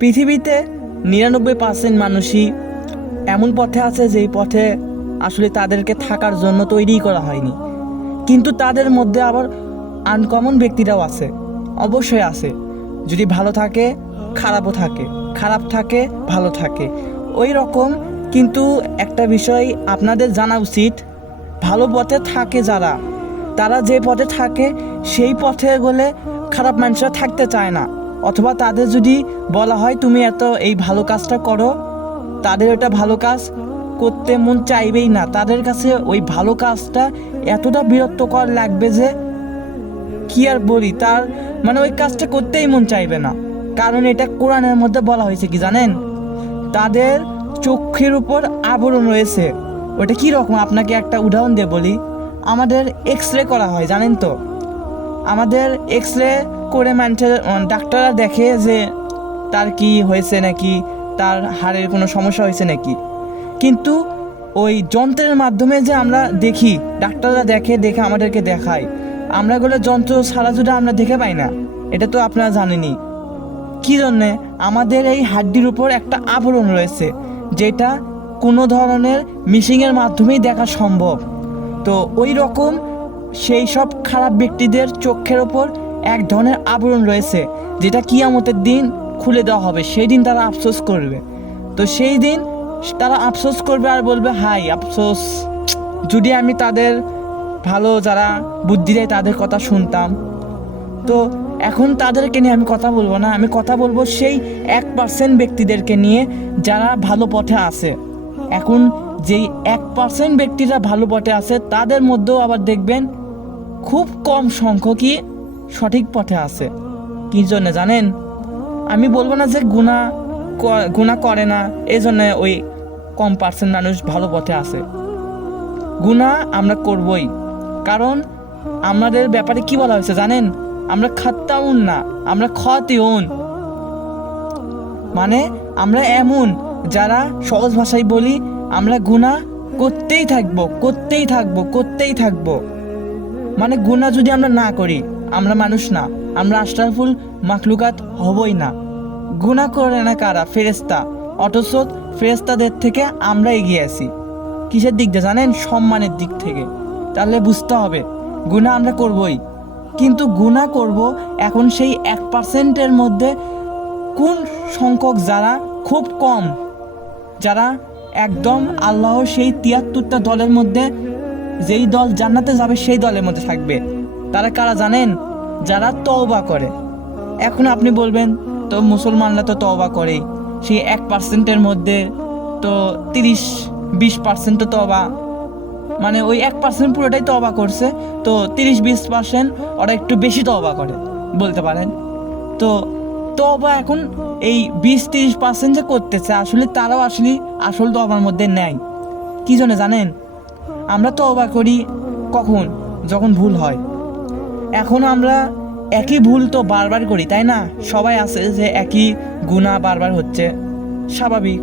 পৃথিবীতে 99% মানুষই এমন পথে আছে যেই পথে আসলে তাদেরকে থাকার জন্য তৈরিই করা হয়নি, কিন্তু তাদের মধ্যে আবার আনকমন ব্যক্তিরাও আছে, অবশ্যই আছে। যদি ভালো থাকে খারাপও থাকে, খারাপ থাকে ভালো থাকে, ওই রকম। কিন্তু একটা বিষয় আপনাদের জানা উচিত, ভালো পথে থাকে যারা, তারা যে পথে থাকে সেই পথে গেলে খারাপ মানুষরা থাকতে চায় না, অথবা তাদের যদি বলা হয় তুমি এই ভালো কাজটা করো, তাদের ওটা ভালো কাজ করতে মন চাইবেই না। তাদের কাছে ওই ভালো কাজটা এতটা বিরক্তকর লাগবে যে কি আর বলি, তার মানে ওই কাজটা করতেই মন চাইবে না। কারণ এটা কোরআনের মধ্যে বলা হয়েছে কি জানেন, তাদের চোখের উপর আবরণ রয়েছে। ওটা কি রকম আপনাকে একটা উদাহরণ দিয়ে বলি। আমাদের এক্স রে করা হয় জানেন তো, আমাদের এক্স রে করে মানুষের ডাক্তাররা দেখে যে তার কি হয়েছে নাকি, তার হাড়ের কোনো সমস্যা হয়েছে নাকি। কিন্তু ওই যন্ত্রের মাধ্যমে যে আমরা দেখি, ডাক্তাররা দেখে আমাদেরকে দেখায়, আমরা গুলো যন্ত্র ছাড়া যদি আমরা দেখে পাই না, এটা তো আপনারা জানেনই। কি জন্যে? আমাদের এই হাড্ডির উপর একটা আবরণ রয়েছে, যেটা কোনো ধরনের মিশিংয়ের মাধ্যমেই দেখা সম্ভব। তো ওই রকম সেই সব খারাপ ব্যক্তিদের চোখের ওপর এক ধরনের আবরণ রয়েছে, যেটা কিয়ামতের দিন খুলে দেওয়া হবে। সেই দিন তারা আফসোস করবে। তো সেই দিন তারা আফসোস করবে আর বলবে হাই আফসোস, যদি আমি তাদের ভালো যারা বুদ্ধি দেয় তাদের কথা শুনতাম। তো এখন তাদেরকে নিয়ে আমি কথা বলবো না, আমি কথা বলবো সেই 1% ব্যক্তিদেরকে নিয়ে যারা ভালো পথে আছে। এখন যেই 1% ব্যক্তিরা ভালো পথে আছে, তাদের মধ্যেও আবার দেখবেন খুব কম সংখ্যকই সঠিক পথে আছে। কী জন্যে জানেন? আমি বলবো না যে গুনাহ করে না, এই জন্য ওই কম পার্সেন্ট মানুষ ভালো পথে আছে। গুনাহ আমরা করবই, কারণ আমাদের ব্যাপারে কি বলা হয়েছে জানেন? আমরা খাত্তাউন না, আমরা খাতিউন। মানে আমরা এমন যারা, সহজ ভাষায় বলি, আমরা গুনাহ করতেই থাকবো। মানে গুনাহ যদি আমরা না করি, আমরা মানুষ না, আমরা আশরাফুল মাখলুকাত হবই না। গুনাহ করে না কারা? ফেরেশতা। অথচ ফেরেশতাদের থেকে আমরা এগিয়ে আছি কিসের দিক দিয়ে জানেন? সম্মানের দিক থেকে। তাহলে বুঝতে হবে গুনাহ আমরা করবই, কিন্তু গুনাহ করব এখন সেই 1%-এর মধ্যে কোন সংখ্যক যারা খুব কম, যারা একদম আল্লাহর সেই 73টা দলের মধ্যে যেই দল জান্নাতে যাবে সেই দলের মধ্যে থাকবে। তারা কারা জানেন? যারা তওবা করে। এখন আপনি বলবেন তো মুসলমানরা তো তওবা করেই, সেই 1%-এর মধ্যে তো 30-20% তো তওবা, মানে ওই 1% পুরোটাই তওবা করছে, তো 30-20% ওরা একটু বেশি তওবা করে বলতে পারেন। তো তওবা এখন এই 20-30% যে করতেছে, আসলে তারাও আসল তওবার মধ্যে নেয়। কি জন্য জানেন? আমরা তওবা করি কখন? যখন ভুল হয়। এখন আমরা একই ভুল তো বারবার করি, তাই না? সবাই আছে যে একই গুনাহ বারবার হচ্ছে, স্বাভাবিক।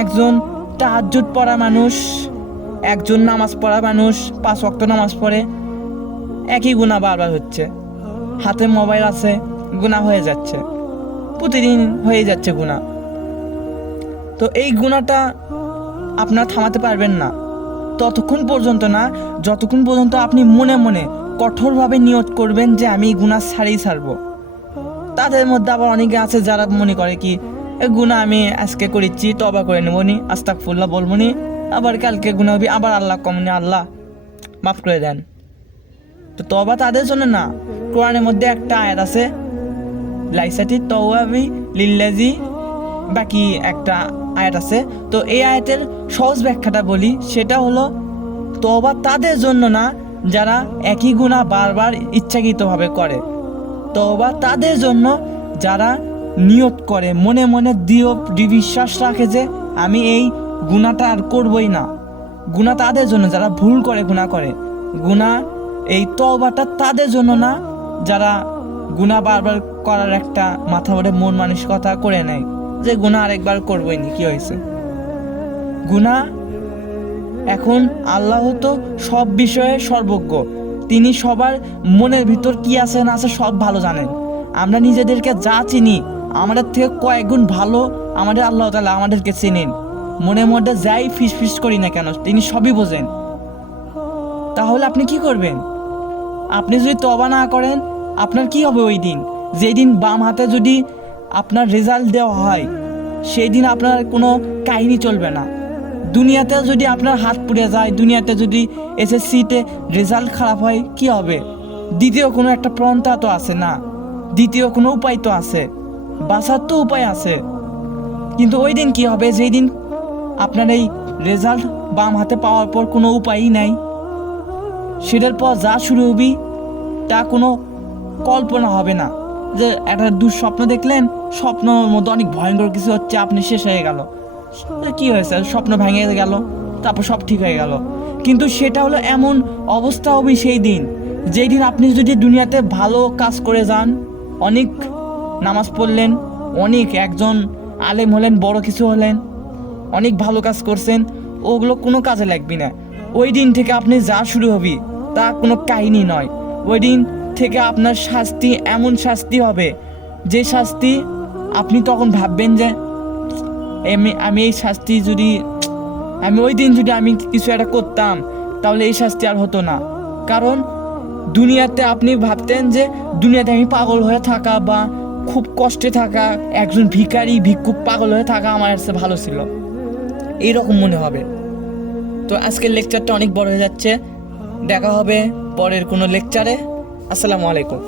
একজন তাহাজ্জুদ পড়া মানুষ, একজন নামাজ পড়া মানুষ 5 ওয়াক্ত নামাজ পড়ে, একই গুনাহ বারবার হচ্ছে। হাতে মোবাইল আছে, গুনাহ হয়ে যাচ্ছে, প্রতিদিন হয়ে যাচ্ছে গুনাহ। তো এই গুনাহটা আপনারা থামাতে পারবেন না ততক্ষণ পর্যন্ত না, যতক্ষণ পর্যন্ত আপনি মনে মনে কঠোরভাবে নিয়ত করবেন যে আমি গুনাহ ছাড়বো। তাদের মধ্যে আবার অনেকে আছে যারা মনে করে কি গুনাহ আমি আজকে করেছি, তওবা করে নেবো নি, আস্তাগফিরুল্লাহ বলবো নি, আবার কালকে গুনাহ হবে, আবার আল্লাহ কমনি, আল্লাহ মাফ করে দেন। তো তওবা তাদের জন্য না। কোরআনের মধ্যে একটা আয়াত আছে, লাইসাতি তাওয়াবি লিল্লাজি, বাকি একটা আয়াত আছে। তো এই আয়াতের সহজ ব্যাখ্যাটা বলি, সেটা হলো তওবা তাদের জন্য না যারা একই গুনাহ বারবার ইচ্ছাকৃতভাবে করে। তওবা তাদের জন্য যারা নিয়ত করে, মনে মনে দৃঢ় বিশ্বাস রাখে যে আমি এই গুনাহটা আর করবই না। গুনাহ তাদের জন্য যারা ভুল করে গুনাহ করে। গুনাহ এই তওবাটা তাদের জন্য না যারা গুনাহ বারবার করার একটা মাথা ভরে মন মানসিকতা করে নেয় যে গুনাহ আরেকবার করবই নি, কি হয়েছে। গুনাহ, এখন আল্লাহ তো সব বিষয়ে সর্বজ্ঞ, তিনি সবার মনের ভিতর কি আছে না আছে সব ভালো জানেন। আমরা নিজেদেরকে যা চিনি আমাদের থেকে কয়েক গুণ ভালো আমাদের আল্লাহ তাআলা আমাদেরকে চেনেন। মনের মধ্যে যাই ফিস ফিস করি না কেন তিনি সবই বোঝেন। তাহলে আপনি কি করবেন? আপনি যদি তওবা না করেন আপনার কি হবে ওই দিন? যেই দিন বাম হাতে যদি আপনার রেজাল্ট দেওয়া হয় সেই দিন আপনার কোনো কাহিনী চলবে না। দুনিয়াতে যদি আপনার হাত পুড়ে যায়, দুনিয়াতে যদি এসএসসিতে রেজাল্ট খারাপ হয় কি হবে? দ্বিতীয় কোনো একটা পন্থা তো আছে না, দ্বিতীয় কোনো উপায় তো আছে, বাঁচার তো উপায় আছে। কিন্তু ওই দিন কি হবে যেই দিন আপনার এই রেজাল্ট বাম হাতে পাওয়ার পর কোনো উপায়ই নাই? সেটার পর যা শুরু হবি তা কোনো কল্পনা হবে না। যে একটা দুঃস্বপ্ন দেখলেন, স্বপ্নের মধ্যে অনেক ভয়ঙ্কর কিছু হচ্ছে, আপনি শেষ হয়ে গেল, কি হয়েছে, স্বপ্ন ভেঙে গেল, তারপর সব ঠিক হয়ে গেল। কিন্তু সেটা হলো এমন অবস্থা হবে সেই দিন, যেই দিন আপনি যদি দুনিয়াতে ভালো কাজ করে যান, অনেক নামাজ পড়লেন, অনেক একজন আলেম হলেন, বড় কিছু হলেন, অনেক ভালো কাজ করছেন, ওগুলো কোনো কাজে লাগবে না। ওই দিন থেকে আপনি যা শুরু হবি তা কোনো কাহিনী নয়। ওই দিন থেকে আপনার শাস্তি এমন শাস্তি হবে যে শাস্তি আপনি তখন ভাববেন যে আমি এই শাস্তি যদি আমি ওই দিন যদি আমি কিছু একটা করতাম তাহলে এই শাস্তি আর হতো না। কারণ দুনিয়াতে আপনি ভাবতেন যে দুনিয়াতে আমি পাগল হয়ে থাকা বা খুব কষ্টে থাকা, একজন ভিখারি ভিক্ষুক পাগল হয়ে থাকা আমার কাছে ভালো ছিল, এইরকম মনে হবে। তো আজকের লেকচারটা অনেক বড় হয়ে যাচ্ছে, দেখা হবে পরের কোনো লেকচারে। আসসালামু আলাইকুম।